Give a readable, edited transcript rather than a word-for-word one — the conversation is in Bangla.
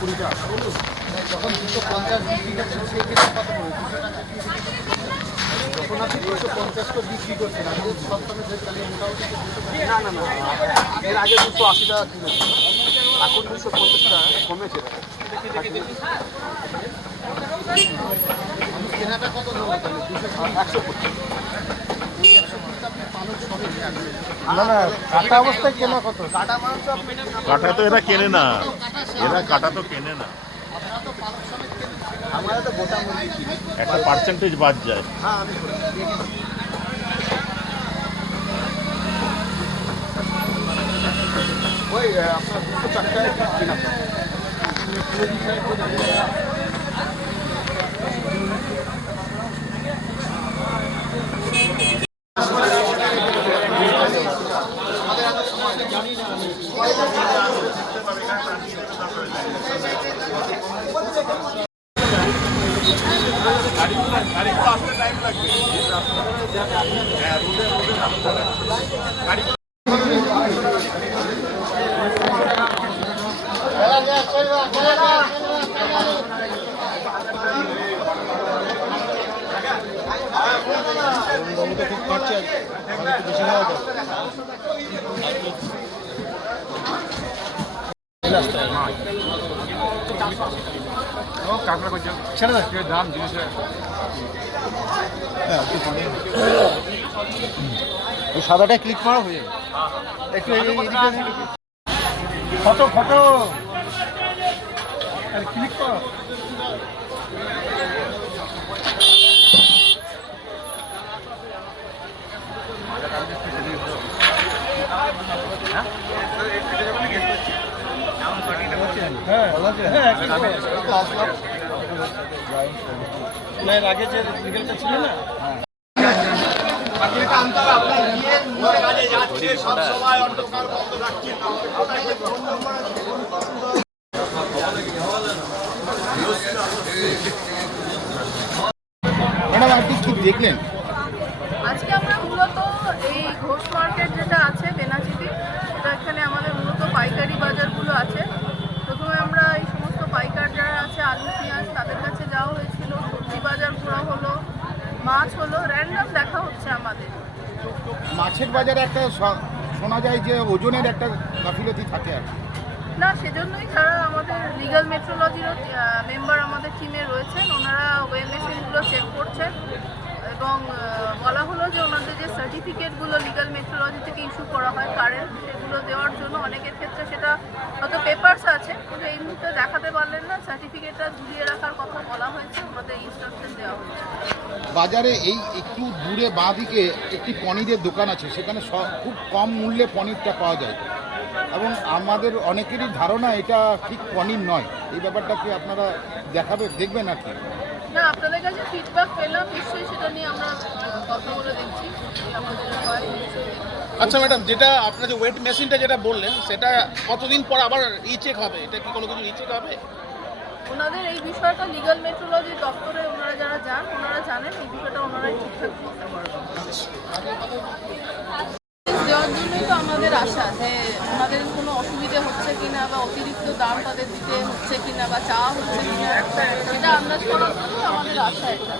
20 টাকা বলুন, যখন 250 বিক্রি করছেন সেই ক্ষেত্রে কত পড়বে? 200 টাকা যখন আপনি 250 তো বিক্রি করছেন, আমাদের সপ্তাহে তাহলে মোটামুটি না এর আগে 280 টাকা কিলো ছিল, এখন 250 টাকা কমেছে। কেনাটা কত নেবো তাহলে? 150। না না, কাটা অবস্থায় কেনা কত? কাটা মাংস কাটা তো এরা কেনে না, এরা কাটা তো কেনে না, আমরা তো গোটা মুরগি কিনি, একটা পার্সেন্টেজ বাদ যায়। হ্যাঁ আমি ওই আপনার 200 টাকায় কিনা। খুব খাচ্ছে, বেশি খাওয়া যায়। দাম জিনিসের সাদাটা ক্লিক করা হয়ে যাবে। একটু ফটো ফটো ক্লিক করো। আগে যে লিগেলটা ছিল না, ম্যাডাম আপনি কি দেখলেন? আজকে আমরা মূলত এই ঘোষ মার্কেট যেটা আছে বেনাচিতি, সেটা এখানে আমাদের মূলত পাইকারি বাজারগুলো আছে। প্রথমে আমরা এই সমস্ত পাইকার যারা আছে আলু পেঁয়াজ তাদের কাছে যাওয়া হয়েছিল, সবজি বাজার ঘোরা হলো, মাছ হলো, র্যান্ডম দেখা হচ্ছে আমাদের। মাছের বাজারে একটা শোনা যায় যে ওজনের একটা গাফিলতি থাকে আর না, সেজন্যই যারা আমাদের লিগাল মেট্রোলজিরও মেম্বার আমাদের টিমে রয়েছেন, ওনারা ওয়ে মেশিনগুলো চেক করছেন এবং বলা হলো যে ওনাদের যে সার্টিফিকেটগুলো লিগাল মেট্রোলজি থেকে ইস্যু করা হয় কারেন্ট, সেগুলো দেওয়ার জন্য অনেকের ক্ষেত্রে সেটা হয়তো পেপারস আছে কিন্তু এই মুহূর্তে দেখাতে পারলেন না, সার্টিফিকেটটা ঝুলিয়ে রাখার কথা বলা হয়েছে, ওনাদের ইনস্ট্রাকশন দেওয়া হয়েছে। বাজারে এই একটু দূরে বাঁ দিকে একটি পনিরের দোকান আছে, সেখানে খুব কম মূল্যে পনিরটা পাওয়া যায় এবং আমাদের অনেকেরই ধারণা এটা ঠিক পনির নয়। এই ব্যাপারটা কি আপনারা দেখবেন আর কি? না, আপনাদের কাছে ফিডব্যাক পেলাম, নিশ্চয়ই সেটা নিয়ে আমরা কথা বলে দেখছি আমাদের হয়। আচ্ছা ম্যাডাম, যেটা আপনার যে ওয়েট মেশিনটা যেটা বললেন সেটা কতদিন পর আবার রিচেক হবে? এটা কি কোনো কিছু রিচেক হবে? ওনাদের এই বিষয়টা লিগাল মেট্রোলজি দপ্তরে ওনারা যারা যান ওনারা জানেন, এই বিষয়টা ওনারাই ঠিকঠাক করতে পারবেন। দেওয়ার জন্যই তো আমাদের আশা যে ওনাদের কোনো অসুবিধে হচ্ছে কিনা বা অতিরিক্ত দাম তাদের দিতে হচ্ছে কিনা বা চাওয়া হচ্ছে কিনা, এটা আন্দাজ করার জন্যই আমাদের আশা এটা।